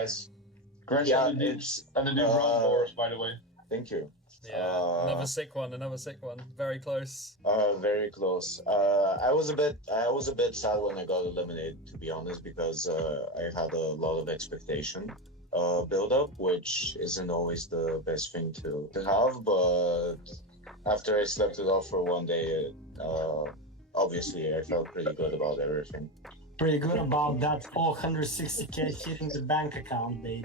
guys. Great Yeah, and it's the new round, Boris, by the way. thank you. Yeah, another sick one. Very close. Very close. I was a bit sad when I got eliminated, to be honest, because I had a lot of expectation build up, which isn't always the best thing to have. But after I slept it off for one day, obviously I felt pretty good about everything. Pretty good about that 460k hitting the bank account, baby.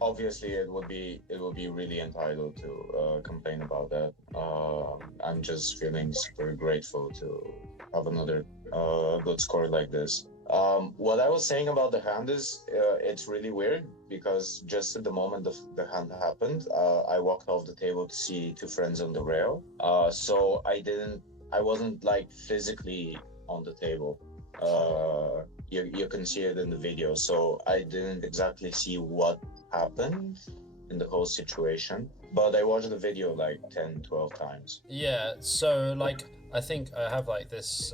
Obviously it would be really entitled to complain about that. I'm just feeling super grateful to have another good score like this. What I was saying about the hand is it's really weird because just at the moment the hand happened, I walked off the table to see two friends on the rail. So I wasn't like physically on the table. You can see it in the video. So I didn't exactly see what happened in the whole situation, but I watched the video like 10, 12 times. Yeah, so like I think I have like this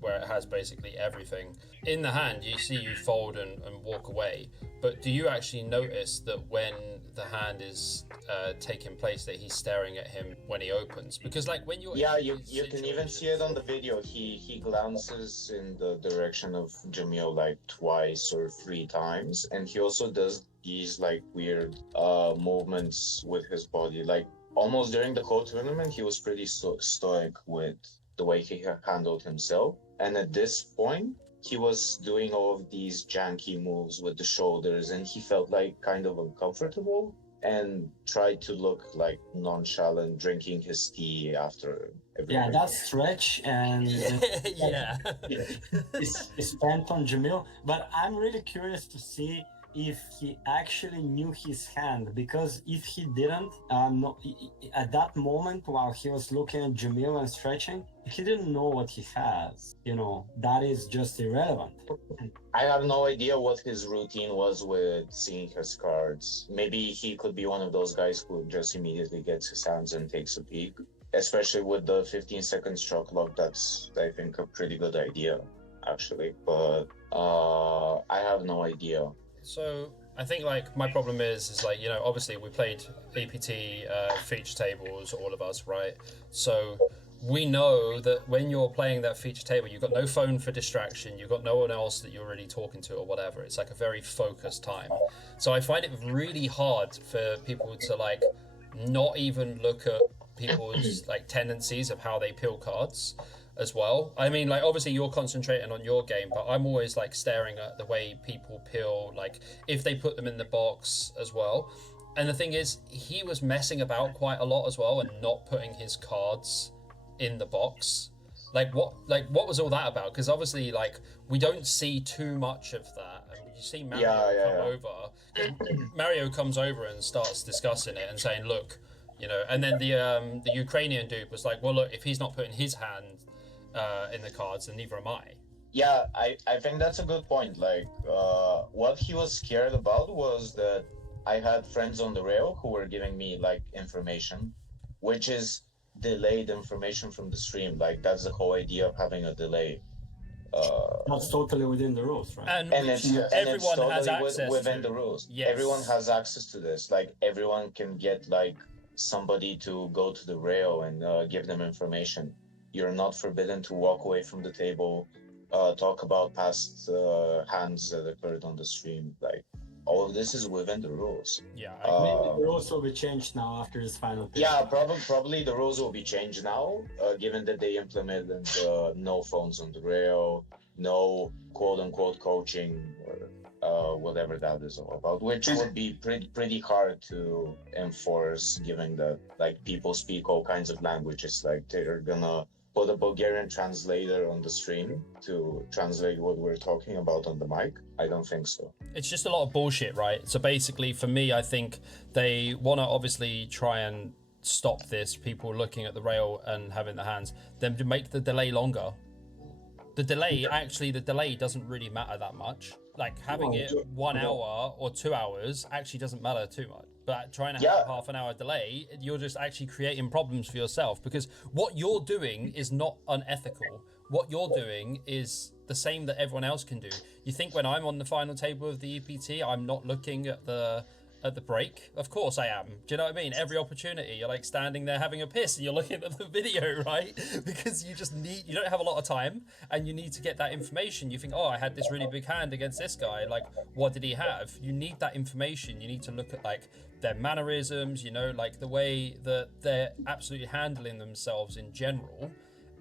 where it has basically everything. In the hand, you see you fold and walk away, but do you actually notice that when the hand is taking place that he's staring at him when he opens? Because like when you're you can even see it on the video. He glances in the direction of Jamil like twice or three times, and he also does these like weird movements with his body. Like almost during the whole tournament, he was pretty stoic with the way he handled himself. And at this point, he was doing all of these janky moves with the shoulders, and he felt like kind of uncomfortable and tried to look like nonchalant, drinking his tea after every Yeah, that stretch and yeah. is spent on Jamil. But I'm really curious to see if he actually knew his hand, because if he didn't, at that moment while he was looking at Jamil and stretching, he didn't know what he has. That is just irrelevant. I have no idea what his routine was with seeing his cards. Maybe he could be one of those guys who just immediately gets his hands and takes a peek. Especially with the 15-second stroke lock, that's, I think, a pretty good idea, actually. But I have no idea. So I think like my problem is like, obviously we played EPT feature tables, all of us, right? So we know that when you're playing that feature table, you've got no phone for distraction, you've got no one else that you're really talking to or whatever. It's like a very focused time. So I find it really hard for people to like not even look at people's like tendencies of how they peel cards as well. I mean, like obviously you're concentrating on your game, but I'm always like staring at the way people peel, like if they put them in the box as well. And the thing is, he was messing about quite a lot as well and not putting his cards in the box. Like what was all that about? Because obviously like we don't see too much of that, and you see Mario come over. Mario comes over and starts discussing it and saying, look, and then the Ukrainian dude was like, well, look, if he's not putting his hand in the cards, and neither am I. Yeah, I think that's a good point. Like, what he was scared about was that I had friends on the rail who were giving me like information, which is delayed information from the stream. Like, that's the whole idea of having a delay. That's totally within the rules, right? And everyone totally has access within the rules. Yes. Everyone has access to this. Like, everyone can get like somebody to go to the rail and give them information. You're not forbidden to walk away from the table, talk about past hands that occurred on the stream. Like, all of this is within the rules. Yeah. Maybe the rules will be changed now after this final table. Yeah, probably the rules will be changed now, given that they implemented no phones on the rail, no quote-unquote coaching, or whatever that is all about, which would be pretty hard to enforce, given that like people speak all kinds of languages. Like, they're gonna put a Bulgarian translator on the stream to translate what we're talking about on the mic? I don't think so. It's just a lot of bullshit, right? So basically, for me, I think they want to obviously try and stop this, people looking at the rail and having the hands, then to make the delay longer. The delay doesn't really matter that much. Like, having it 1 hour or 2 hours actually doesn't matter too much. But trying to have half an hour delay, you're just actually creating problems for yourself, because what you're doing is not unethical. what you're doing is the same that everyone else can do. You think when I'm on the final table of the EPT, I'm not looking at the break? Of course I am. Do you know what I mean? Every opportunity, you're like standing there having a piss and you're looking at the video, right? Because you don't have a lot of time and you need to get that information. You think, oh, I had this really big hand against this guy. Like, what did he have? You need that information. You need to look at like their mannerisms, like the way that they're absolutely handling themselves in general.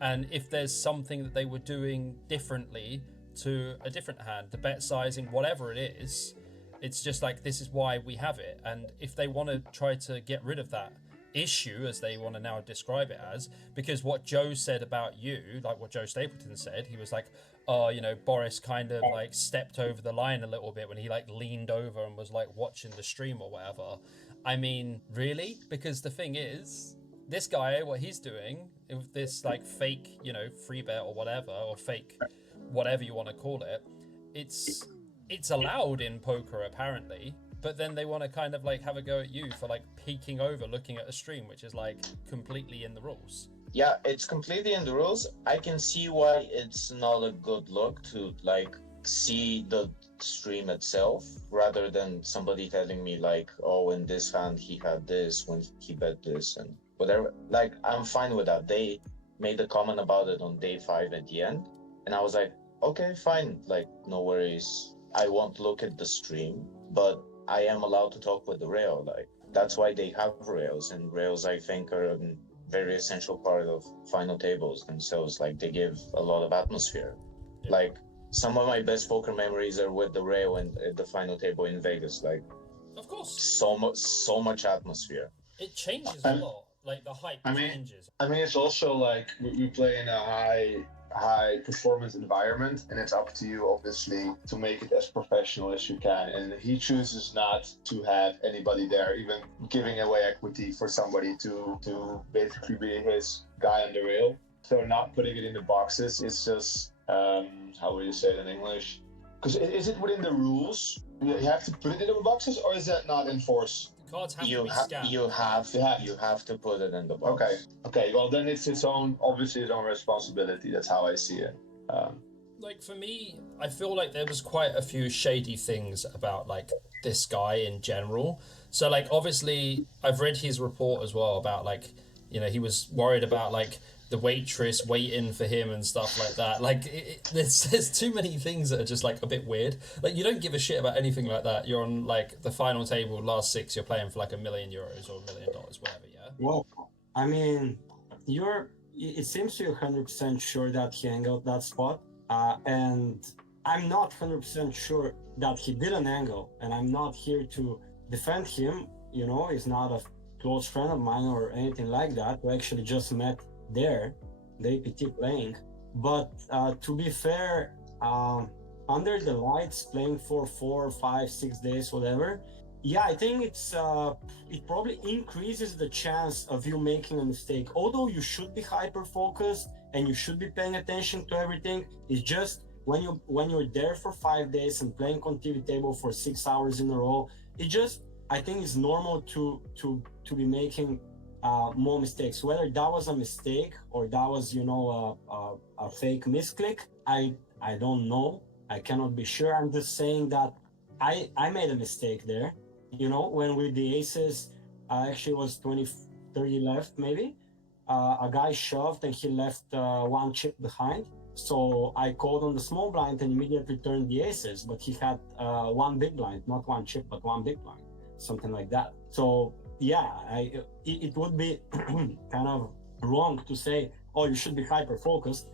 And if there's something that they were doing differently to a different hand, the bet sizing, whatever it is, it's just like, this is why we have it. And if they want to try to get rid of that issue, as they want to now describe it as, because what Joe said about you, like what Joe Stapleton said, he was like, oh, Boris kind of like stepped over the line a little bit when he like leaned over and was like watching the stream or whatever. I mean, really? Because the thing is, this guy, what he's doing with this like fake, free bet or whatever, or fake whatever you want to call it, it's allowed in poker apparently, but then they want to kind of like have a go at you for like peeking over looking at a stream, which is like completely in the rules. Yeah, it's completely in the rules. I can see why it's not a good look to like see the stream itself rather than somebody telling me like, oh, in this hand he had this when he bet this and whatever. Like, I'm fine with that. They made a comment about it on day 5 at the end, and I was like, okay, fine, like no worries. I won't look at the stream, but I am allowed to talk with the rail. Like, that's why they have rails, and rails I think are a very essential part of final tables themselves. Like, they give a lot of atmosphere. Yeah. Like, some of my best poker memories are with the rail and at the final table in Vegas. Like, of course, so much atmosphere. It changes a lot. Like the hype changes. I mean, it's also like we play in a high performance environment, and it's up to you obviously to make it as professional as you can. And he chooses not to have anybody there, even giving away equity for somebody to basically be his guy on the rail. So not putting it in the boxes is just how would you say it in English? Because is it within the rules? You have to put it in the boxes, or is that not enforced? Cards have to be scanned. You have to put it in the box. Okay. Well, then it's its own responsibility. That's how I see it. Like for me, I feel like there was quite a few shady things about like this guy in general. So like obviously I've read his report as well about like, he was worried about like the waitress waiting for him and stuff like that. Like there's too many things that are just like a bit weird. Like you don't give a shit about anything like that. You're on like the final table, last 6, you're playing for like €1 million or $1 million, whatever. Yeah. Well, I mean, it seems you're 100% sure that he angled that spot, and I'm not 100% sure that he didn't angle, and I'm not here to defend him. He's not a close friend of mine or anything like that. We actually just met there, the APT playing. But to be fair, under the lights, playing for 4, 5, 6 days, whatever. Yeah, I think it probably increases the chance of you making a mistake. Although you should be hyper focused and you should be paying attention to everything, it's just when you're there for 5 days and playing on TV table for 6 hours in a row, I think it's normal to be making more mistakes. Whether that was a mistake or that was a fake misclick, I don't know. I cannot be sure. I'm just saying that I made a mistake there. When with the aces, actually was 20-30 left maybe, a guy shoved and he left 1 chip behind. So I called on the small blind and immediately turned the aces, but he had 1 big blind, not 1 chip, but 1 big blind, something like that. So yeah, it would be kind of wrong to say, oh, you should be hyper focused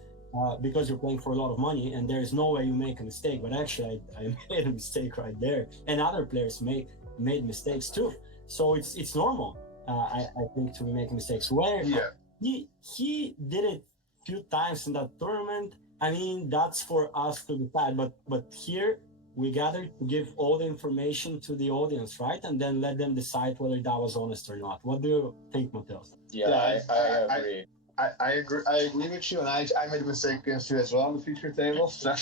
because you're playing for a lot of money and there is no way you make a mistake. But actually I made a mistake right there, and other players made mistakes too. So it's normal, I think, to be making mistakes. Where he did it few times in that tournament, I mean, that's for us to decide. But here we gathered to give all the information to the audience, right? And then let them decide whether that was honest or not. What do you think, Mateusz? Yeah, I agree. I agree with you, and I made a mistake against you as well on the feature table. So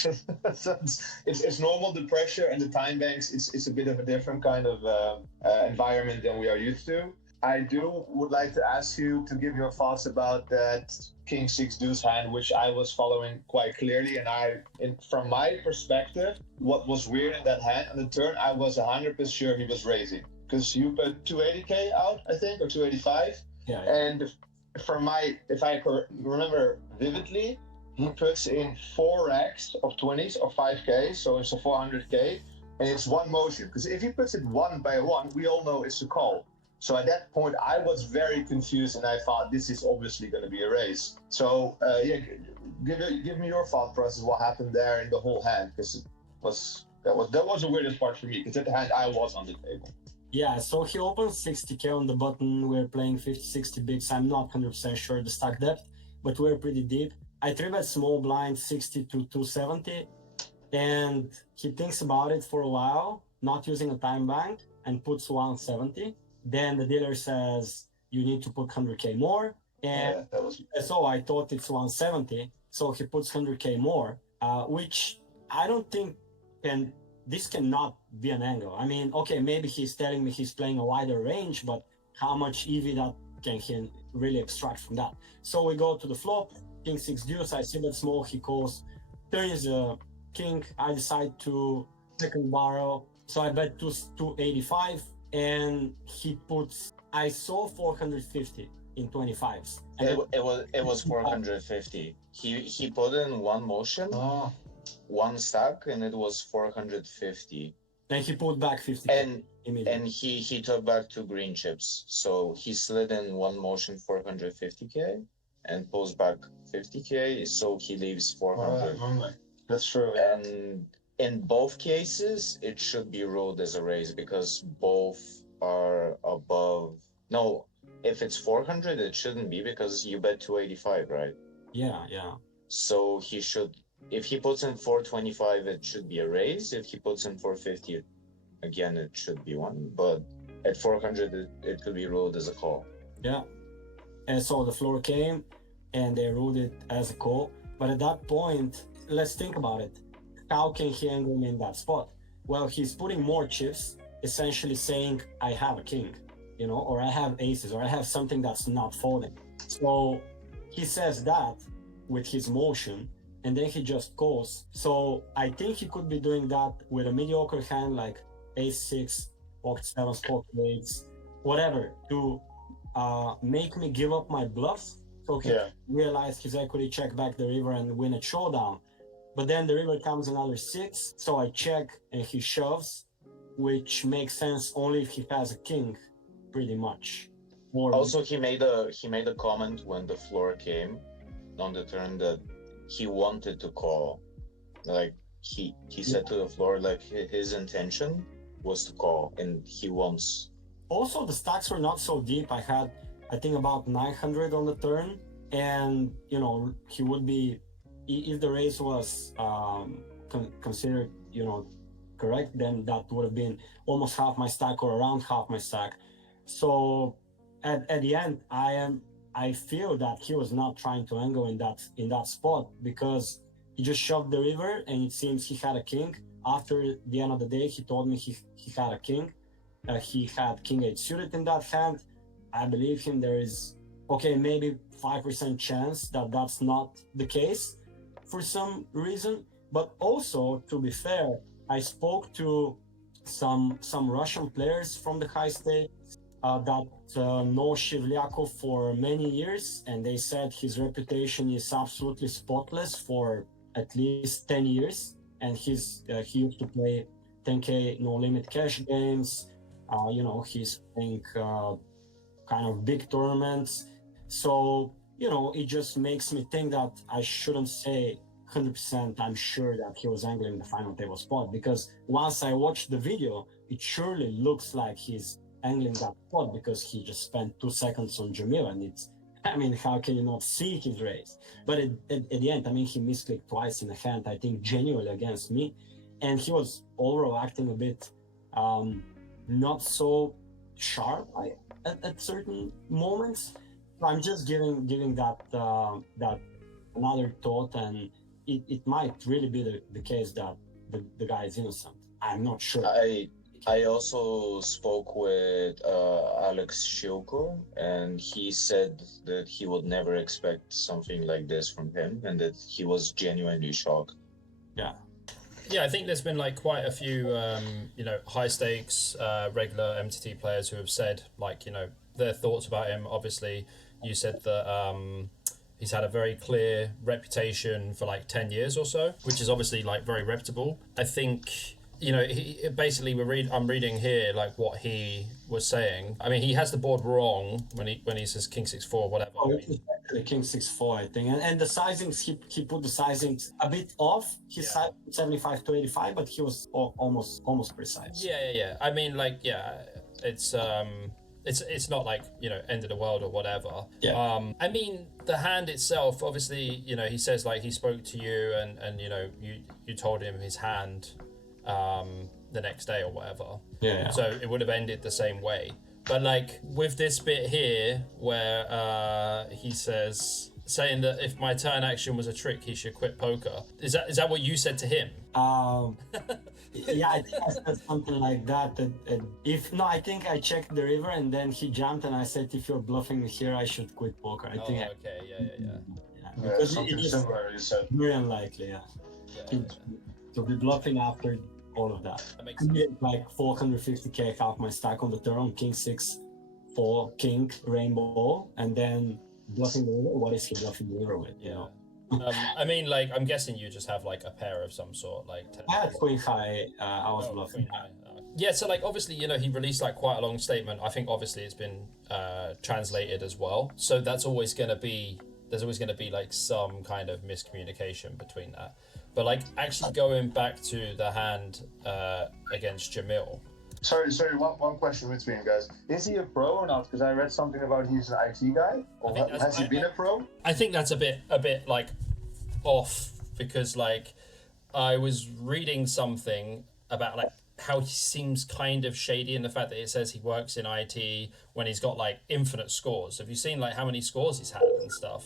it's normal. The pressure and the time banks, it's a bit of a different kind of environment than we are used to. I would like to ask you to give your thoughts about that King 6 deuce hand, which I was following quite clearly. And from my perspective, what was weird in that hand on the turn, I was 100% sure he was raising because you put 280k out, I think, or 285. Yeah. And if I remember vividly, he puts in 4 racks of 20s or 5k, so it's a 400k, and it's one motion. Because if he puts it one by one, we all know it's a call. So at that point, I was very confused, and I thought this is obviously going to be a raise. So give me your thought process. What happened there in the whole hand? Because that was the weirdest part for me. Because at the hand, I was on the table. Yeah, so he opens 60k on the button. We're playing 50-60 bigs. I'm not 100% sure the stack depth, but we're pretty deep. I 3-bet small blind 60 to 270, and he thinks about it for a while, not using a time bank, and puts 170. Then the dealer says, you need to put 100k more. And so I thought it's 170. So he puts 100k more, which I don't think this cannot be an angle. I mean, okay, maybe he's telling me he's playing a wider range, but how much EV that can he really extract from that? So we go to the flop, King 6 deuce. I see that small, he calls. Turn is a king. I decide to second barrel. So I bet 285. And he puts, I saw 450 in 25s. It was 450. He put in one motion, one stack, and it was 450. Then he pulled back 50. And he took back 2 green chips. So he slid in one motion 450k and pulls back 50k. So he leaves 400. That's true. And in both cases, it should be ruled as a raise because both are above. No, if it's 400, it shouldn't be because you bet 285, right? Yeah. So he should, if he puts in 425, it should be a raise. If he puts in 450, again, it should be one. But at 400, it could be ruled as a call. Yeah. And so the floor came and they ruled it as a call. But at that point, let's think about it. How can he angle me in that spot? Well, he's putting more chips, essentially saying, I have a king, or I have aces, or I have something that's not folding. So he says that with his motion, and then he just calls. So I think he could be doing that with a mediocre hand like ace-6, pocket 7, pocket 8s, whatever, to make me give up my bluffs. So he realized his equity, check back the river and win a showdown. But then the river comes another 6, so I check and he shoves, which makes sense only if he has a king, pretty much. Also, he made a comment when the floor came on the turn that he wanted to call. Like he said to the floor, like his intention was to call, and he wants. Also, the stacks were not so deep. I had, I think, about 900 on the turn, and he would be. If the raise was considered, correct, then that would have been almost half my stack or around half my stack. So at the end, I feel that he was not trying to angle in that spot because he just shoved the river, and it seems he had a king. After the end of the day, he told me he had a king. He had king 8 suited in that hand. I believe him. There is maybe 5% chance that that's not the case for some reason. But also, to be fair, I spoke to some Russian players from the high stakes that know Shevliakov for many years, and they said his reputation is absolutely spotless for at least 10 years. And he used to play 10k no limit cash games. He's playing kind of big tournaments. So it just makes me think that I shouldn't say 100% I'm sure that he was angling the final table spot, because once I watched the video, it surely looks like he's angling that spot because he just spent 2 seconds on Jamil, and how can you not see his raise? But at the end, he misclicked twice in a hand, I think genuinely against me, and he was overall acting a bit not so sharp at certain moments. I'm just giving that another thought, and it might really be the case that the guy is innocent. I'm not sure. I also spoke with Alexandr, and he said that he would never expect something like this from him, and that he was genuinely shocked. Yeah. Yeah, I think there's been like quite a few, high stakes regular MTT players who have said like, their thoughts about him. Obviously, you said that he's had a very clear reputation for like 10 years or so, which is obviously like very reputable. I think, he basically I'm reading here like what he was saying. I mean, he has the board wrong when he says King 6-4, whatever. Oh, it was actually King 6-4, I think. And the sizings, he put the sizings a bit off. He sized 75 to 85, but he was almost precise. Yeah. I mean, like, yeah, it's not like, end of the world or whatever. Yeah. I mean, the hand itself, obviously, he says like he spoke to you and you told him his hand the next day or whatever. Yeah. So it would have ended the same way. But like with this bit here where he saying that if my turn action was a trick, he should quit poker. Is that what you said to him? Yeah, I think I said something like that. I think I checked the river and then he jumped and I said, if you're bluffing me here, I should quit poker. Okay, yeah. Because something similar you said. very unlikely, to be bluffing after all of that. That makes I sense. made like 450k half my stack on the turn, King 6-4, King, Rainbow, and then bluffing the river. What is he bluffing the river with? I mean, like, I'm guessing you just have like a pair of some sort, like. I had Queen High. I was bluffing. Queen high. Yeah, so like obviously, he released like quite a long statement. I think obviously it's been translated as well. So there's always going to be like some kind of miscommunication between that. But like actually going back to the hand against Jamil. Sorry, one question between you guys. Is he a pro or not? Because I read something about he's an IT guy. Or has he been a pro? I think that's a bit like off, because like I was reading something about like how he seems kind of shady in the fact that it says he works in IT when he's got like infinite scores. Have you seen like how many scores he's had and stuff?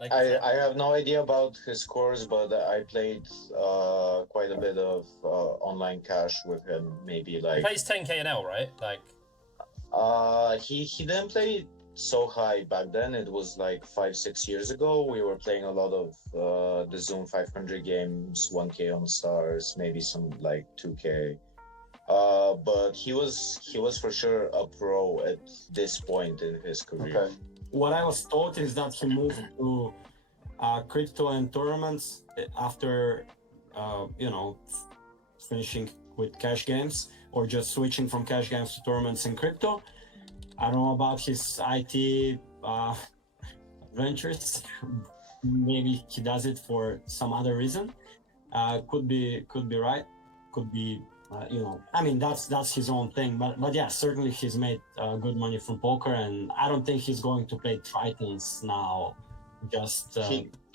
Like, I have no idea about his scores, but I played quite a bit of online cash with him. Maybe like he plays 10k an L, right? Like he didn't play so high back then. It was like 5-6 years ago. We were playing a lot of the Zoom 500 games, 1k on stars, maybe some like 2k. But he was for sure a pro at this point in his career. Okay. What I was told is that he moved to crypto and tournaments after, finishing with cash games or just switching from cash games to tournaments in crypto. I don't know about his IT ventures. Maybe he does it for some other reason. Could be right. Could be. I mean, that's his own thing, but yeah, certainly he's made good money from poker, and I don't think he's going to play Tritons now. Just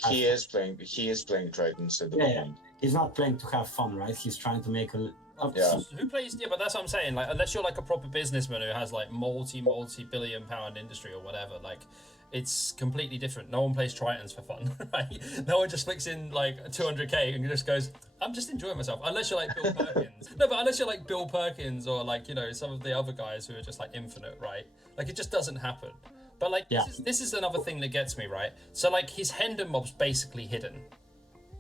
he is playing Tritons at the moment. He's not playing to have fun, right? He's trying to make a Who plays? Yeah, but that's what I'm saying. Like, unless you're like a proper businessman who has like multi-billion pound industry or whatever, like, it's completely different. No one plays Tritons for fun, right? No one just flicks in like 200k and just goes, I'm just enjoying myself. Unless you're like Bill Perkins. No, but unless you're like Bill Perkins or like, some of the other guys who are just like infinite, right? Like, it just doesn't happen. But like, this is another thing that gets me, right? So like, his Hendon mob's basically hidden,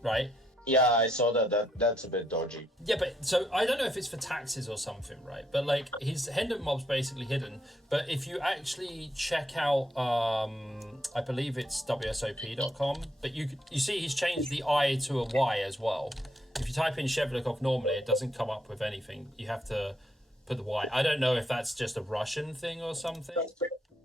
right? Yeah, I saw that's a bit dodgy. Yeah, but so I don't know if it's for taxes or something, right? But like his Hendon mob's basically hidden. But if you actually check out, I believe it's WSOP.com, but you see he's changed the I to a Y as well. If you type in Shevliakov normally, it doesn't come up with anything. You have to put the Y. I don't know if that's just a Russian thing or something.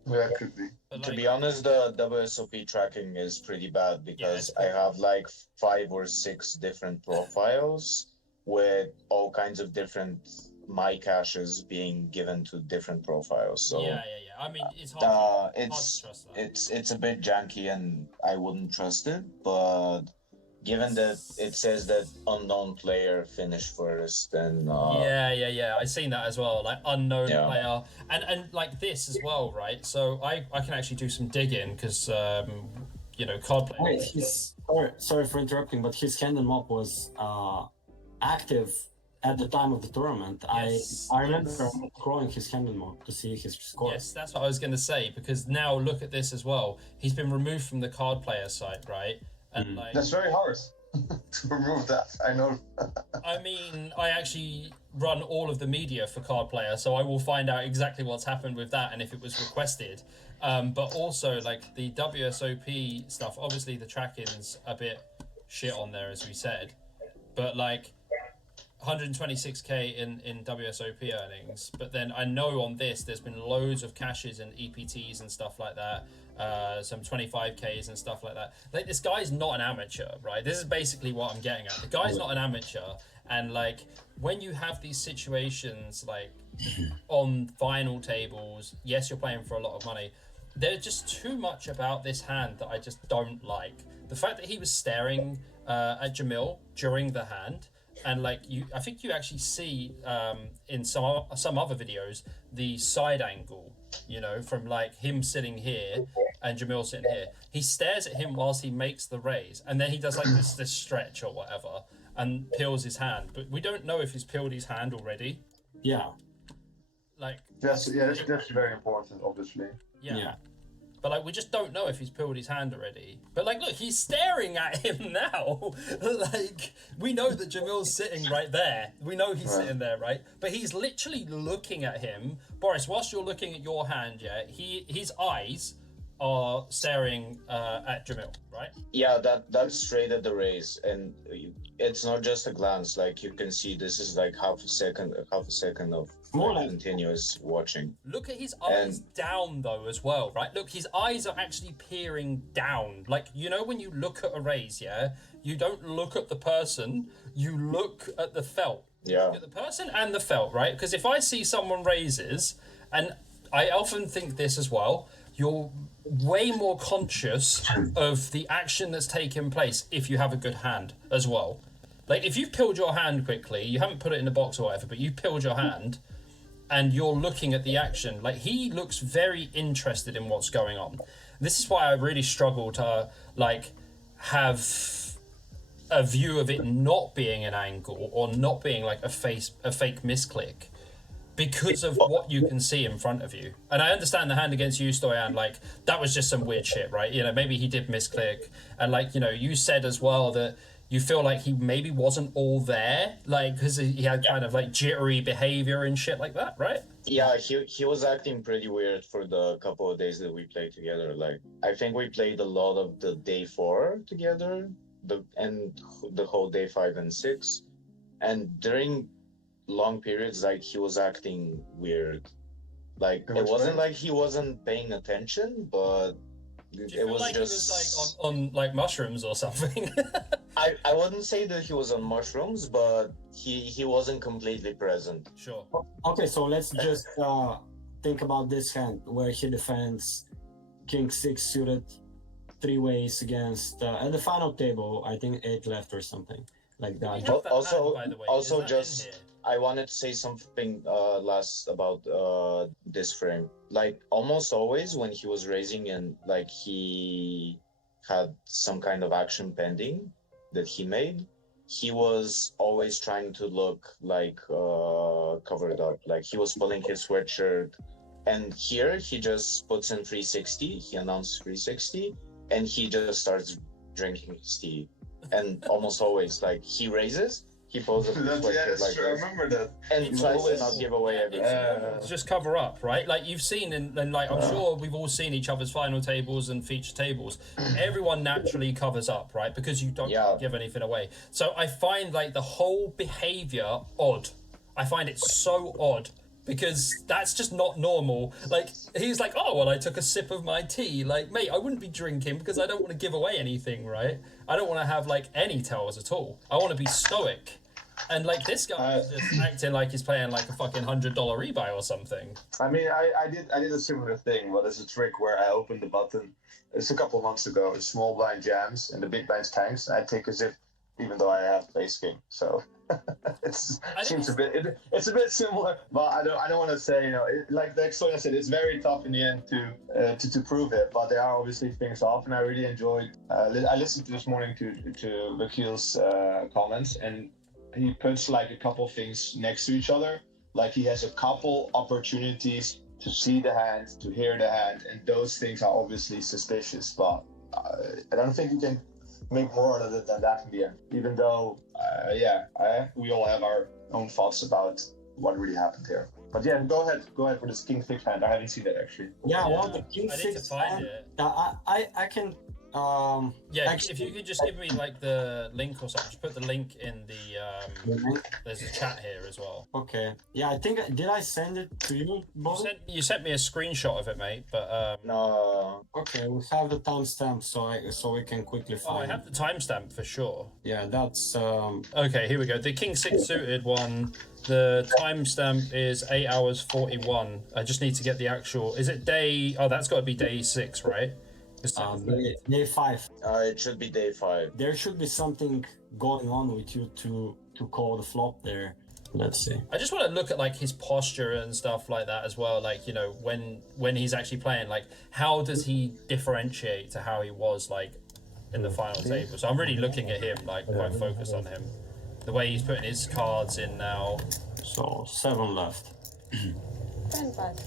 Yeah, it could be. But To be honest, the WSOP tracking is pretty bad because I have like 5 or 6 different profiles with all kinds of different my caches being given to different profiles. So yeah. I mean, it's hard to trust that. it's a bit janky and I wouldn't trust it, but given that it says that unknown player finished first, and yeah, I seen that as well, like unknown player, and like this as well, right? So I can actually do some digging because card player. Wait, sorry for interrupting, but his Hendon mob was active at the time of the tournament. Yes, I remember yes. scrolling his hand mode to see his score. Yes, that's what I was going to say, because now look at this as well. He's been removed from the card player site, right? And like, That's very hard to remove that. I know. I mean, I actually run all of the media for card player, so I will find out exactly what's happened with that and if it was requested. But also, like, the WSOP stuff, obviously the tracking's a bit shit on there, as we said. But, like, 126k in WSOP earnings, but then I know on this there's been loads of cashes and EPTs and stuff like that, some 25ks and stuff like that. Like, this guy's not an amateur, right? This is basically what I'm getting at. The guy's not an amateur, and like, when you have these situations like on final tables, yes, you're playing for a lot of money. There's just too much about this hand that I just don't like. The fact that he was staring at Jamil during the hand, and like, I think you actually see in some other videos the side angle, you know, from like him sitting here and Jamil sitting here. He stares at him whilst he makes the raise, and then he does like this stretch or whatever and peels his hand. But we don't know if he's peeled his hand already. Yeah. Like, That's very important, obviously. yeah. But like, we just don't know if he's peeled his hand already. But like, look, he's staring at him now. Like, we know that Jamil's sitting right there. We know he's sitting there, right? But he's literally looking at him. Boris, whilst you're looking at your hand, yeah, his eyes are staring at Jamil, right? Yeah, that's straight at the raise, and it's not just a glance. Like, you can see this is like half a second of like continuous watching. Look at his eyes down though as well, right? Look, his eyes are actually peering down. Like, you know, when you look at a raise, yeah, you don't look at the person, you look at the felt. Yeah. Look at the person and the felt, right? Because if I see someone raises, and I often think this as well, you're way more conscious of the action that's taking place if you have a good hand as well. Like, if you've peeled your hand quickly, you haven't put it in the box or whatever, but you peeled your hand and you're looking at the action, like, he looks very interested in what's going on. This is why I really struggle to like have a view of it not being an angle or not being like a fake misclick, because of what you can see in front of you. And I understand the hand against you, Stoyan, like, that was just some weird shit, right? You know, maybe he did misclick, and like, you know, you said as well that you feel like he maybe wasn't all there, like, because he had kind of like jittery behavior and shit like that, right? Yeah, he was acting pretty weird for the couple of days that we played together. Like, I think we played a lot of the day 4 together, and the whole day 5 and 6, and during long periods, like, he was acting weird. Like, it wasn't like he wasn't paying attention, but it was like just he was like on like mushrooms or something. I wouldn't say that he was on mushrooms, but he wasn't completely present. Sure. Okay, so let's just think about this hand where he defends King 6 suited 3 ways against at the final table, I think 8 left or something like that. Also, hand, by the way. also Is that just in here? I wanted to say something last about this frame. Like, almost always when he was raising and like he had some kind of action pending that he made, he was always trying to look like covered up. Like, he was pulling his sweatshirt, and here he just puts in 360. He announced 360, and he just starts drinking his tea. And almost always, like, he raises, he pulls up his sweatshirt like true. I this, remember that. and tries to not give away everything. It's just cover up, right? Like, you've seen, and like, I'm sure we've all seen each other's final tables and feature tables. Everyone naturally covers up, right? Because you don't give anything away. So I find like the whole behavior odd. I find it so odd, because that's just not normal. Like, he's like, oh, well, I took a sip of my tea. Like, mate, I wouldn't be drinking because I don't want to give away anything, right? I don't want to have like any tells at all. I want to be stoic. And like, this guy is just acting like he's playing like a fucking $100 rebuy or something. I mean, I did a similar thing, but it's a trick where I opened the button. It's a couple of months ago. Small blind jams and the big blind tanks. And I take a zip, even though I have ace king. So it's a bit similar, but I don't want to say, you know, like Stoyan said, it's very tough in the end to prove it. But there are obviously things off, and I really enjoyed. I listened to this morning to Wakil's comments, and he puts like a couple things next to each other. Like he has a couple opportunities to see the hand, to hear the hand, and those things are obviously suspicious. But I don't think you can make more of it than that in the end. Even though, we all have our own thoughts about what really happened here. But yeah, go ahead for this king six hand. I haven't seen that actually. Yeah, well, the king I need to six find hand. it. I can. If you could just give me like the link or something, just put the link in the. There's a chat here as well. Okay. Yeah, I think did I send it to you, Bob? You sent me a screenshot of it, mate. But No. Okay, we have the timestamp, so we can quickly I find. have the timestamp for sure. Yeah, that's. Okay, here we go. The king six suited one. The timestamp is 8 hours 41. I just need to get the actual. Is it day? Oh, that's got to be day 6, right? Day 5. It should be day 5. There should be something going on with you to call the flop there. Let's see. I just want to look at like his posture and stuff like that as well. Like, you know, when he's actually playing, like how does he differentiate to how he was like in the final table? So I'm really looking at him, like quite focused on him. The way he's putting his cards in now. So 7 left. 10 5.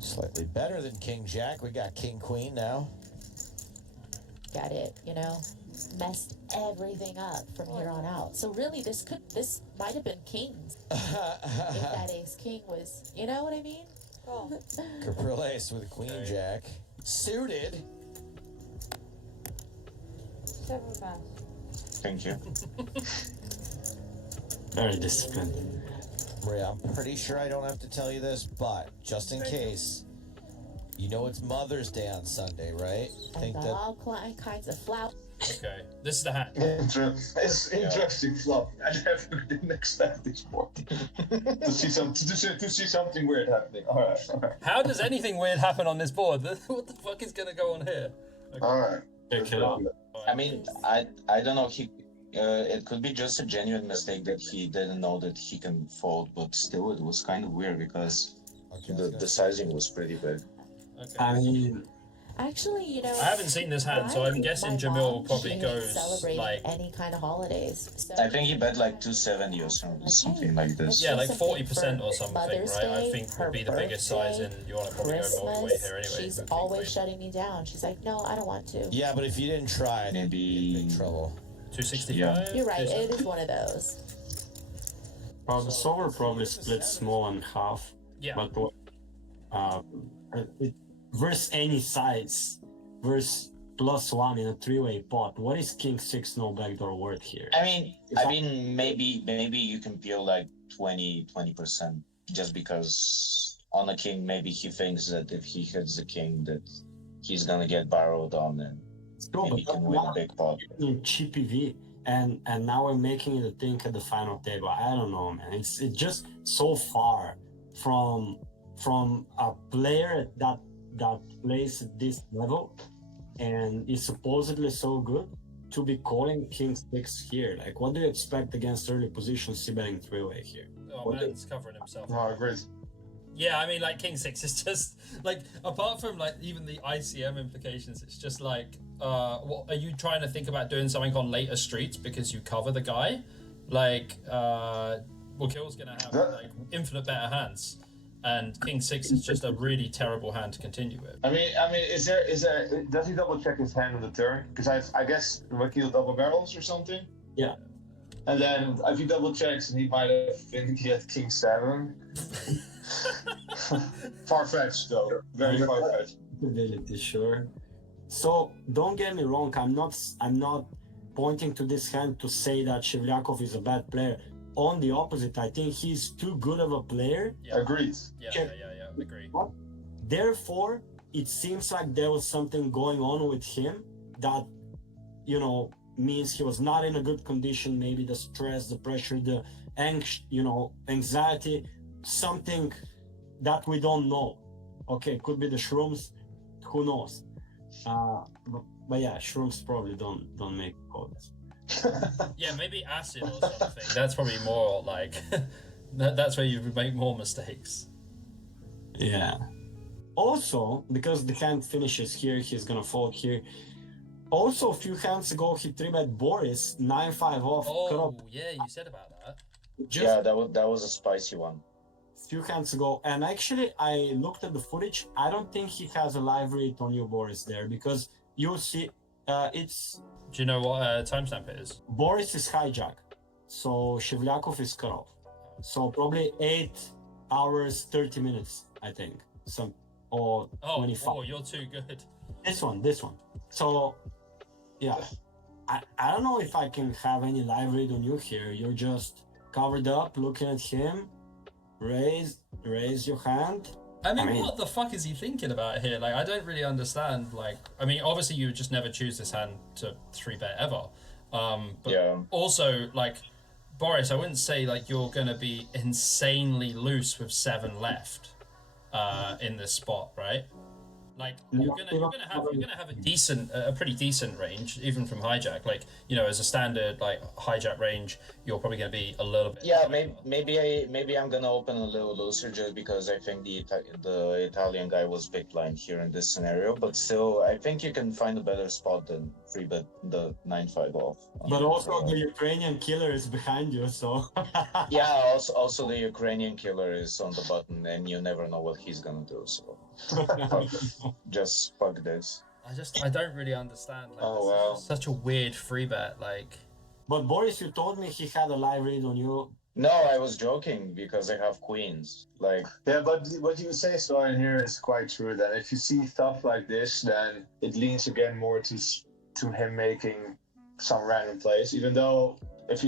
Slightly better than King Jack. We got King Queen now. Got it, you know, messed everything up from here on out. So really, this might have been kings. If that ace king was, you know what I mean? Oh. Caprill ace with Queen Jack. Suited. 7 5. Thank you. Very disciplined. Maria, I'm pretty sure I don't have to tell you this, but just in case, you know it's Mother's Day on Sunday, right? And got all kinds of flowers. Okay, this is the hand. It's interesting flop. I didn't expect this board to see something weird happening. All right. How does anything weird happen on this board? What the fuck is gonna go on here? Okay. All right. Check it out. I mean, I don't know. It could be just a genuine mistake that he didn't know that he can fold, but still, it was kind of weird because the sizing was pretty big. Okay. I mean, Actually, you know, I haven't seen this hand, so I'm guessing Jamil probably goes like any kind of holidays. So I think he bet like 270 or something like this. yeah, like Something 40% for or something, Mother's right? I Day, think her would be the biggest size, and you want to probably go all the way here anyway. She's than King always Queen. shutting me down. She's like, no, I don't want to. Yeah, but if you didn't try, Maybe- you'd be in big trouble. 265. You're right. It is one of those. well, the solver probably split small in half. Yeah. But versus any size, versus +1 in a 3-way pot. What is King 6 no backdoor worth here? I mean, maybe you can feel like 20%, just because on a king, maybe he thinks that if he hits the king, that he's gonna get barreled on and No, maybe he can win a big pot. in cheap EV, and now we're making it a thing at the final table. I don't know, man. It's just so far from a player that plays at this level and is supposedly so good to be calling King 6 here. Like, what do you expect against early position c-betting 3-way here? Oh, man's covering himself. No, I agree. Yeah, I mean, like King 6 is just like, apart from like even the ICM implications, it's just like, what are you trying to think about doing something on later streets because you cover the guy? Like, Wakil's gonna have like infinite better hands, and King 6 is just a really terrible hand to continue with. I mean, is there? Does he double check his hand on the turn? Because I guess Wakil double barrels or something. Yeah. And then if he double checks, and he might have think he had King 7. Far-fetched though, very far-fetched. Ability, sure. So don't get me wrong. I'm not pointing to this hand to say that Shevliakov is a bad player. On the opposite, I think he's too good of a player. Yeah. Agreed. Yeah, agree. Therefore, it seems like there was something going on with him that, you know, means he was not in a good condition. Maybe the stress, the pressure, the anxiety, something that we don't know. Okay, could be the shrooms, who knows? But yeah, shrooms probably don't make calls. Yeah, maybe acid or something. That's probably more like that's where you make more mistakes. Yeah. Also, because the hand finishes here, he's gonna fold here. Also, a few hands ago, he 3-bet Boris 9-5 off. Oh, yeah, you said about that. Just Yeah, that was a spicy one. few hands ago. And actually, I looked at the footage. I don't think he has a live read on you, Boris, there, because you'll see it's Do you know what timestamp it is? Boris is hijack, so Shevliakov is cut off. So probably 8 hours 30 minutes, I think, or Oh, 25. oh, you're too good. This one. So, yeah, I don't know if I can have any live read on you here. You're just covered up, looking at him. Raise your hand. I mean, what the fuck is he thinking about here? Like, I don't really understand. Like, I mean, obviously you would just never choose this hand to 3-bet ever. But Yeah. also, like, Boris, I wouldn't say like you're gonna be insanely loose with 7 left in this spot, right? Like you're gonna have a pretty decent range even from hijack. Like, you know, as a standard like hijack range, you're probably gonna be a little bit. Yeah, maybe I'm gonna open a little looser just because I think the Italian guy was big blind here in this scenario. But still, I think you can find a better spot than 3-bet the 9-5 off. But also the Ukrainian killer is behind you, so. Yeah, also the Ukrainian killer is on the button, and you never know what he's gonna do. So just fuck this. I don't really understand. Like, Oh, this is wow. just such a weird 3-bet. Like, But Boris, you told me he had a live read on you. No, I was joking because I have queens. Like, Yeah, but what you say, Stoyan, here is quite true. That if you see stuff like this, then it leans again more to him making some random plays. Even though if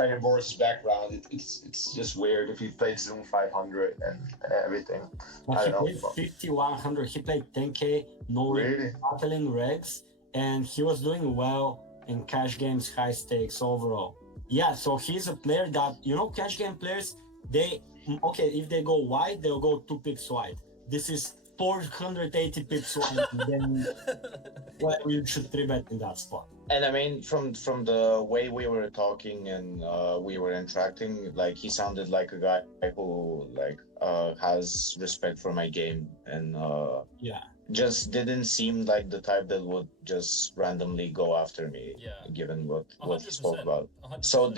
I hear Boris's background, it's just weird if he played Zoom 500 and everything. But I he don't played know. 5,100. He played 10K, no Really? battling regs, and he was doing well in cash games, high stakes overall. Yeah, so he's a player that, you know, cash game players, if they go wide, they'll go 2 pips wide. This is 480 pips wide. Then well, you should 3-bet in that spot. and I mean, from the way we were talking and we were interacting, like he sounded like a guy who like has respect for my game and Yeah. just didn't seem like the type that would just randomly go after me, Yeah. given what he 100%. spoke about. 100%. So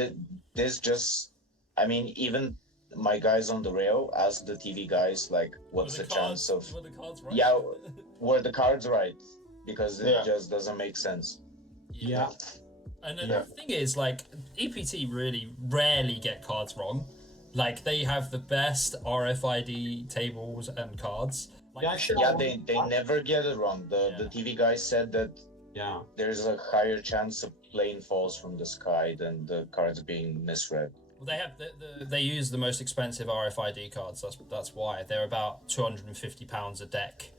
this just, I mean, even my guys on the rail asked the TV guys, like, what's Were the chance of, were the cards right? yeah, were the cards right? Because it Yeah. just doesn't make sense. Yeah. And then Yeah. the thing is, like, EPT really rarely get cards wrong. Like, they have the best RFID tables and cards. Like, Yeah, actually, Yeah, they never get it wrong. The Yeah. TV guys said that Yeah. there's a higher chance of plane falls from the sky than the cards being misread. Well, they have they use the most expensive RFID cards. That's why they're about £250 a deck.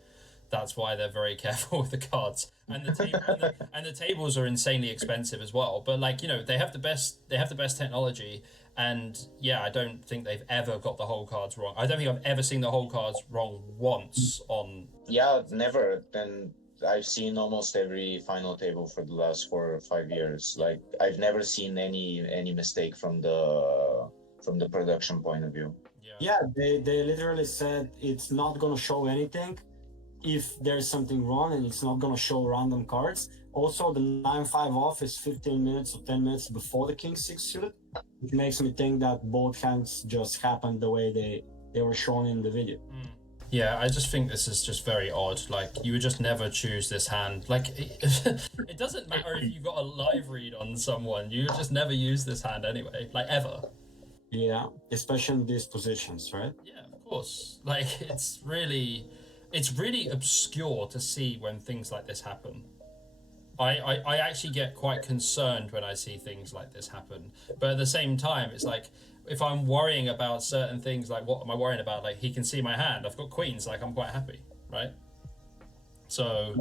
That's why they're very careful with the cards, and the tables are insanely expensive as well. But like, you know, they have the best technology, and yeah, I don't think they've ever got the whole cards wrong. I don't think I've ever seen the whole cards wrong once on. Yeah, never. And I've seen almost every final table for the last 4 or 5 years. Like, I've never seen any mistake from the production point of view. Yeah, they literally said it's not gonna show anything if there's something wrong, and it's not gonna show random cards. Also, the 9-5 off is 15 minutes or 10 minutes before the King 6 suited. It makes me think that both hands just happened the way they were shown in the video. Yeah, I just think this is just very odd. Like, you would just never choose this hand. Like, it doesn't matter if you've got a live read on someone. You would just never use this hand anyway. Like, ever. Yeah, especially in these positions, right? Yeah, of course. Like, it's really obscure to see when things like this happen. I actually get quite concerned when I see things like this happen. But at the same time, it's like, if I'm worrying about certain things, like, what am I worrying about? Like, he can see my hand. I've got queens. Like, I'm quite happy, right? So,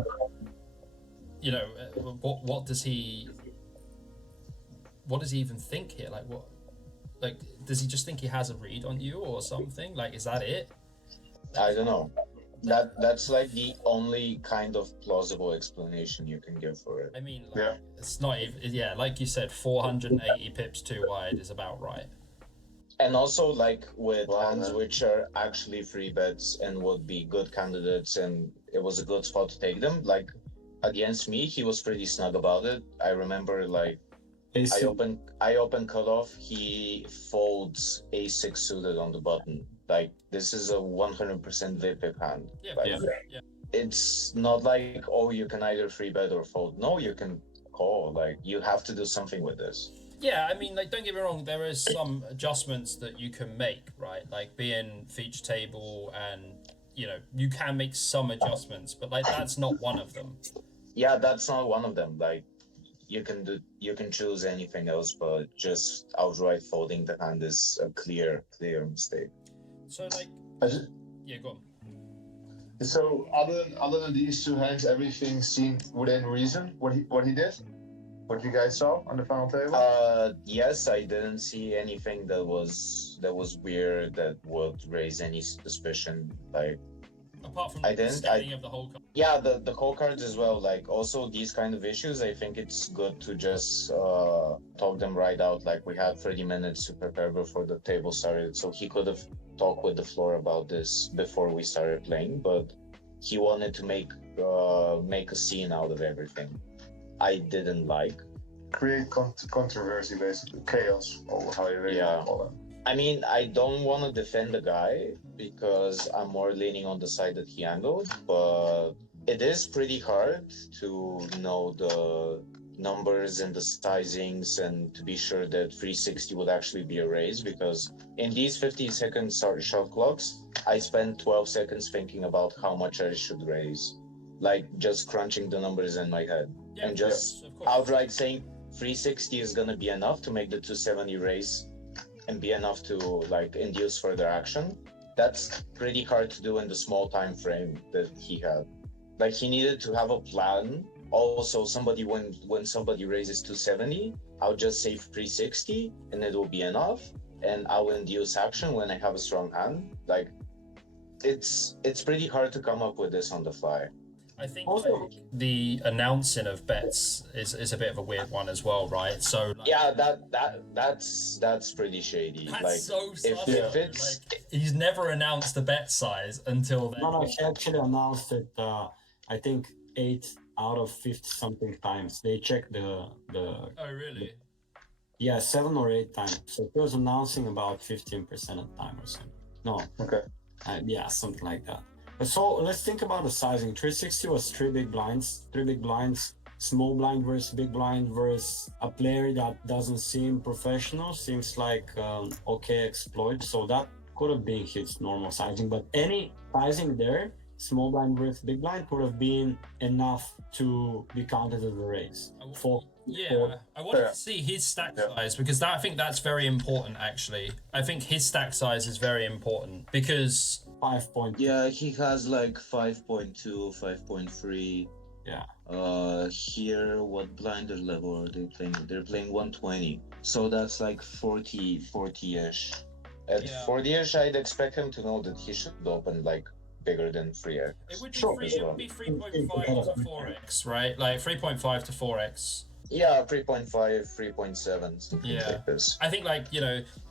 you know, what does he even think here? Like, what? Like, does he just think he has a read on you or something? Like, is that it? I don't know. That's like the only kind of plausible explanation you can give for it. I mean, like, Yeah. it's not even. Yeah, like you said, 480 pips too wide is about right. And also, like, with Wow, hands man. which are actually free bets and would be good candidates, and it was a good spot to take them. Like, against me, he was pretty snug about it. I remember like Ace I open cutoff, he folds a6 suited on the button. Like this is a 100% VPIP hand. Yeah, Like, yeah. it's not like, oh, you can either free bet or fold. No, you can call. Like you have to do something with this. Yeah, I mean, like, don't get me wrong, there is some adjustments that you can make, right? Like, being feature table and, you know, you can make some adjustments, but, like, that's not one of them. Yeah, that's not one of them. Like, you can choose anything else, but just outright folding the hand is a clear mistake. So, like, yeah, go on. So other than these two hands, everything seemed within reason. What he did, what you guys saw on the final table. Yes, I didn't see anything that was weird that would raise any suspicion. Like, Apart from I the didn't- scanning of the whole card. yeah, the call cards as well. Like, also these kind of issues, I think it's good to just talk them right out. Like, we had 30 minutes to prepare before the table started, so he could have talked with the floor about this before we started playing. But he wanted to make a scene out of everything. I didn't like. Create controversy, basically chaos, or how you really Yeah. call it. I mean, I don't want to defend the guy because I'm more leaning on the side that he angled, but it is pretty hard to know the numbers and the sizings and to be sure that 360 would actually be a raise, because in these 15-second shot clocks, I spent 12 seconds thinking about how much I should raise, like just crunching the numbers in my head. Yeah, And just of course. outright saying 360 is gonna be enough to make the 270 raise and be enough to like induce further action. That's pretty hard to do in the small time frame that he had. Like he needed to have a plan. Also, when somebody raises 270, I'll just say 360 and it will be enough, and I will induce action when I have a strong hand. Like it's pretty hard to come up with this on the fly. I think Also- like, the announcing of bets is a bit of a weird one as well, right? So like, Yeah, that's pretty shady. that's Like so sus. if though. it's Like, he's never announced the bet size until then. No, he actually announced it. I think 8 out of 50 something times. They checked the Oh really? yeah 7 or 8 times. So he was announcing about 15% of the time or something. No, Okay. yeah, something like that. So let's think about the sizing. 360 was 3 big blinds, small blind versus big blind versus a player that doesn't seem professional, seems like okay exploit. So that could have been his normal sizing, but any sizing there, small blind versus big blind, could have been enough to be counted as a raise. Yeah, I wanted to see his stack size because I think that's very important. Actually, I think his stack size is very important because 5 point. Yeah, he has like 5.2, 5.3. Yeah. Here, what blinder level are they playing? They're playing 120. So that's like 40-ish. At Yeah. 40-ish, I'd expect him to know that he should open like bigger than 3x. it would be Sure. it would be 3.5 to 4x, right? Like 3.5 to 4x. Yeah, 3.5, 3.7, something Yeah. like this. I think like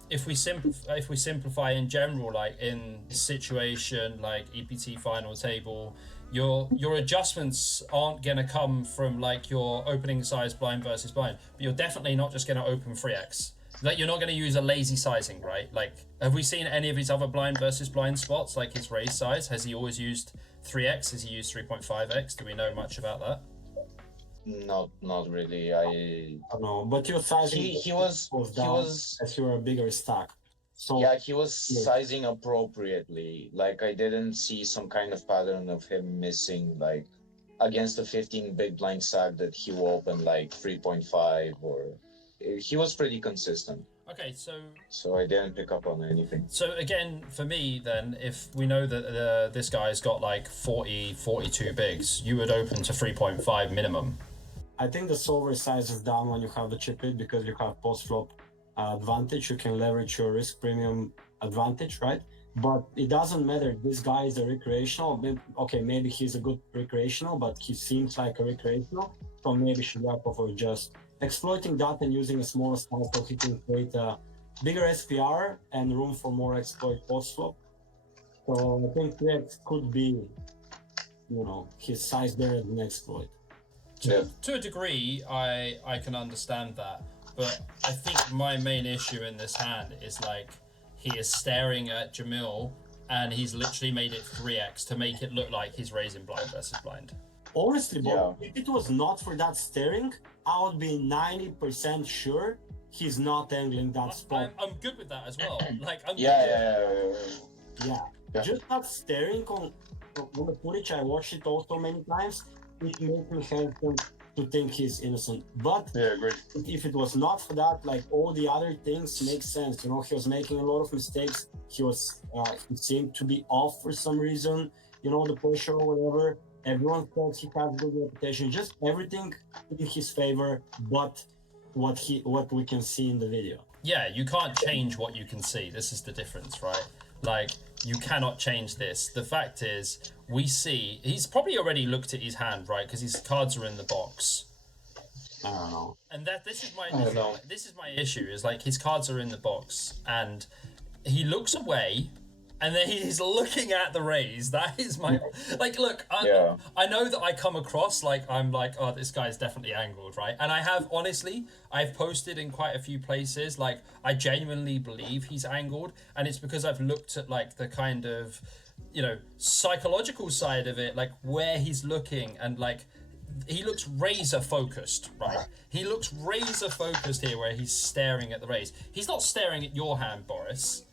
if we simplify in general, like in this situation like EPT final table, your adjustments aren't gonna come from like your opening size blind versus blind, but you're definitely not just gonna open 3x. Like you're not gonna use a lazy sizing, right? Like have we seen any of his other blind versus blind spots, like his raise size? Has he always used 3x? Has he used 3.5x? Do we know much about that? Not really. I don't know, but your sizing He was down as you're a bigger stack. So Yeah, he was sizing appropriately. Like I didn't see some kind of pattern of him missing like against the 15 big blind stack that he will open like 3.5 or he was pretty consistent. Okay, So I didn't pick up on anything. So again, for me then, if we know that this guy's got like 42 bigs, you would open to 3.5 minimum. I think the solver size is down when you have the chip hit because you have post flop advantage. You can leverage your risk premium advantage, right? But it doesn't matter. This guy is a recreational. Okay, maybe he's a good recreational, but he seems like a recreational. So maybe Shevliakov was just exploiting that and using a smaller size so he can create a bigger SPR and room for more exploit post flop. So I think that could be, his size there as an exploit. To a degree, I can understand that, but I think my main issue in this hand is like he is staring at Jamil, and he's literally made it 3x to make it look like he's raising blind versus blind. Honestly, Bob, if it was not for that staring, I would be 90% sure he's not angling that spot. I'm good with that as well. Like, I'm Yeah. Just not staring on the footage, I watched it also many times, it makes me hesitant to think he's innocent. But agreed. if it was not for that, like all the other things make sense. You know, he was making a lot of mistakes. He seemed to be off for some reason. You know, the pressure or whatever. Everyone thought he had good reputation. Just everything in his favor, but what we can see in the video. Yeah, you can't change what you can see. This is the difference, right? Like, you cannot change this. The fact is, we see he's probably already looked at his hand, right? Because his cards are in the box. I don't know. And this is my issue. Is like his cards are in the box, and he looks away, and then he's looking at the raise. That is my look. I know that I come across like I'm like, oh, this guy's definitely angled, right? And I've posted in quite a few places. Like, I genuinely believe he's angled, and it's because I've looked at like the kind of, you know, psychological side of it, like where he's looking, and like he looks razor focused, right? He looks razor focused here, where he's staring at the raise. He's not staring at your hand, Boris.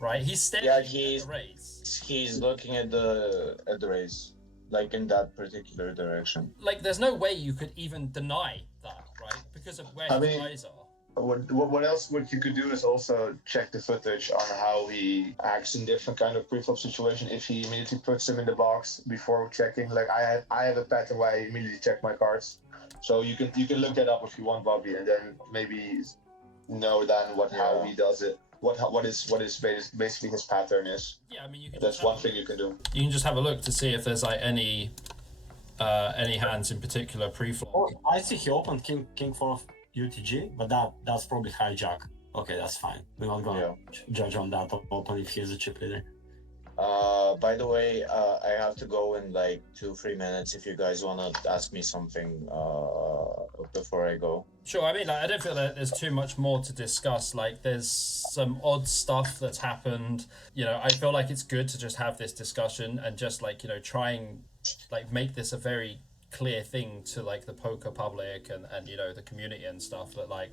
Right, he's staring at the raise. He's looking at the raise, like in that particular direction. Like, there's no way you could even deny that, right? Because of where his eyes are. What else? What you could do is also check the footage on how he acts in different kind of pre-flop situation. If he immediately puts them in the box before checking, like I have a pattern where I immediately check my cards. So you can look that up if you want, Bobby, and then maybe know then how he does it. What is basically his pattern is. Yeah, I mean, that's one thing you can do. You can just have a look to see if there's like any hands in particular pre-flop. Oh, I see he opened king 4 of UTG, but that's probably hijack. Okay, that's fine. We're not gonna judge on that open if he's a chip leader. By the way, I have to go in like 2-3 minutes. If you guys wanna ask me something before I go. Sure. I mean, like, I don't feel that there's too much more to discuss. Like, there's some odd stuff that's happened. You know, I feel like it's good to just have this discussion and just like, you know, try and like make this a very clear thing to like the poker public and you know, the community and stuff, that like,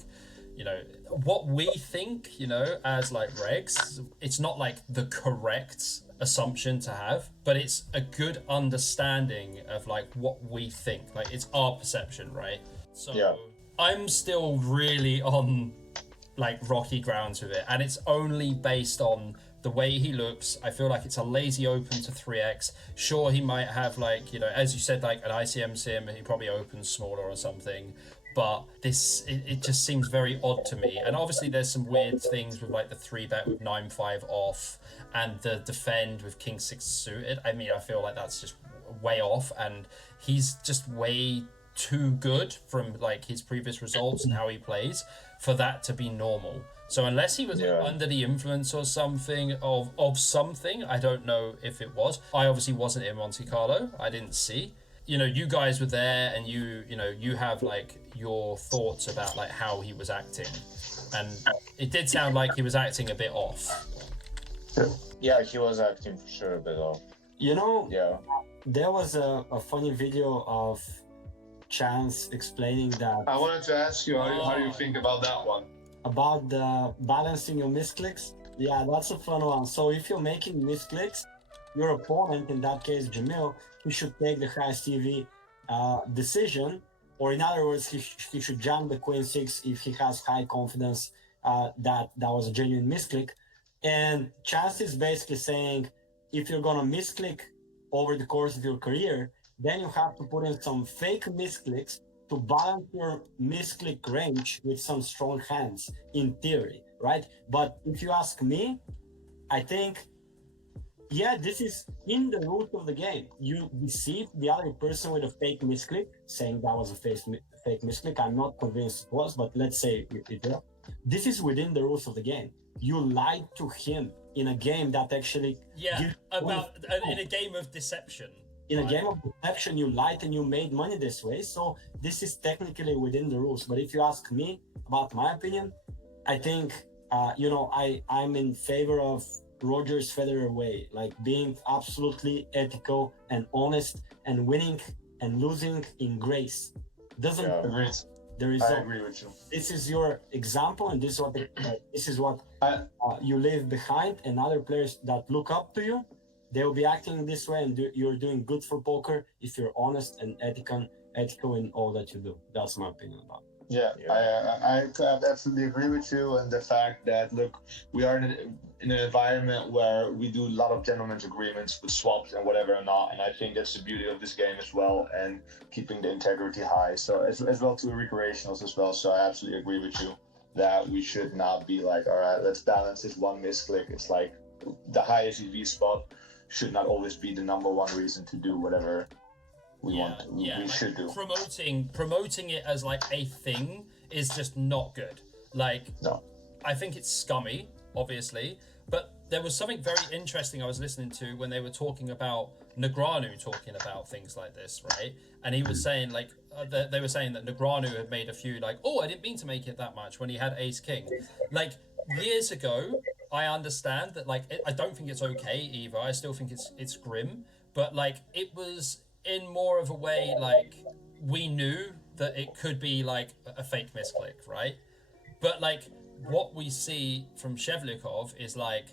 you know, what we think, you know, as like regs, it's not like the correct assumption to have, but it's a good understanding of like what we think. Like, it's our perception, right? So I'm still really on like rocky grounds with it, and it's only based on the way he looks. I feel like it's a lazy open to 3x. Sure, he might have like, you know, as you said, like an ICM sim, and he probably opens smaller or something. But it just seems very odd to me. And obviously there's some weird things with like the 3-bet with 9-5 off and the defend with king 6 suited. I mean, I feel like that's just way off, and he's just way too good from like his previous results and how he plays for that to be normal. So unless he was like, under the influence or something of something, I don't know if it was. I obviously wasn't in Monte Carlo. I didn't see. You know, you guys were there, and you have like your thoughts about like how he was acting, and it did sound like he was acting a bit off. Yeah, he was acting for sure a bit off. You know, there was a funny video of Chance explaining that. I wanted to ask you how you think about that one. About the balancing your misclicks. Yeah, that's a fun one. So if you're making misclicks, your opponent, in that case Jamil, he should take the highest EV decision, or in other words, he should jam the queen 6 if he has high confidence that was a genuine misclick. And Chance is basically saying, if you're gonna misclick over the course of your career, then you have to put in some fake misclicks to balance your misclick range with some strong hands, in theory, right? But if you ask me, I think, this is in the root of the game. You deceive the other person with a fake misclick, saying that was a fake misclick. I'm not convinced it was, but let's say it was. This is within the rules of the game. You lied to him in a game that actually... in a game of deception. in a game of deception, you lied and you made money this way. So this is technically within the rules. But if you ask me about my opinion, I think I'm in favor of Rogers Federer way, like being absolutely ethical and honest and winning and losing in grace. Doesn't Agreed. the I result. agree with you. This is your example, and this is what you leave behind. And other players that look up to you, they will be acting this way, and you're doing good for poker if you're honest and ethical in all that you do. That's my opinion about it. Yeah, I absolutely agree with you, and the fact that look, we are in an environment where we do a lot of gentlemen's agreements with swaps and whatever or not, and I think that's the beauty of this game as well, and keeping the integrity high. So as well to the recreationals as well. So I absolutely agree with you that we should not be like, all right, let's balance this one misclick. It's like the highest EV spot should not always be the number one reason to do whatever we should do. Promoting it as like a thing is just not good. Like, no. I think it's scummy, obviously, but there was something very interesting I was listening to when they were talking about Negreanu talking about things like this, right? And he was saying like they were saying that Negreanu had made a few like, oh, I didn't mean to make it that much when he had Ace King. Like years ago, I understand that like I don't think it's okay either. I still think it's grim, but like it was in more of a way like we knew that it could be like a fake misclick, right? But like what we see from Shevliakov is like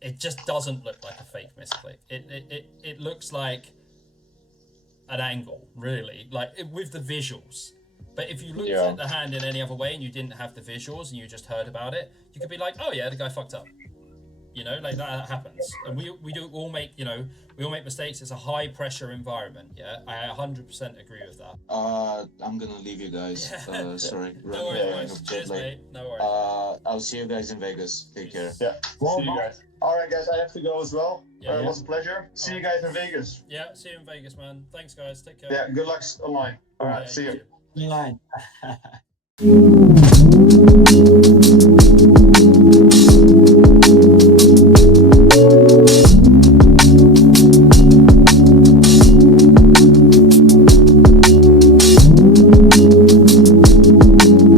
it just doesn't look like a fake misclick. It looks like an angle, really, like with the visuals. But if you looked at the hand in any other way and you didn't have the visuals and you just heard about it, you could be like, oh yeah, the guy fucked up. You know, like that happens, and we all make mistakes. It's a high pressure environment. Yeah, I 100% agree with that. I'm gonna leave you guys. Sorry. No worries, cheers, mate. No worries. I'll see you guys in Vegas. Take care. Yeah. See you guys. All right, guys. I have to go as well. Yeah, it was a pleasure. See you guys in Vegas. Yeah, see you in Vegas, man. Thanks, guys. Take care. Yeah. Good luck online. All right. See you. Line.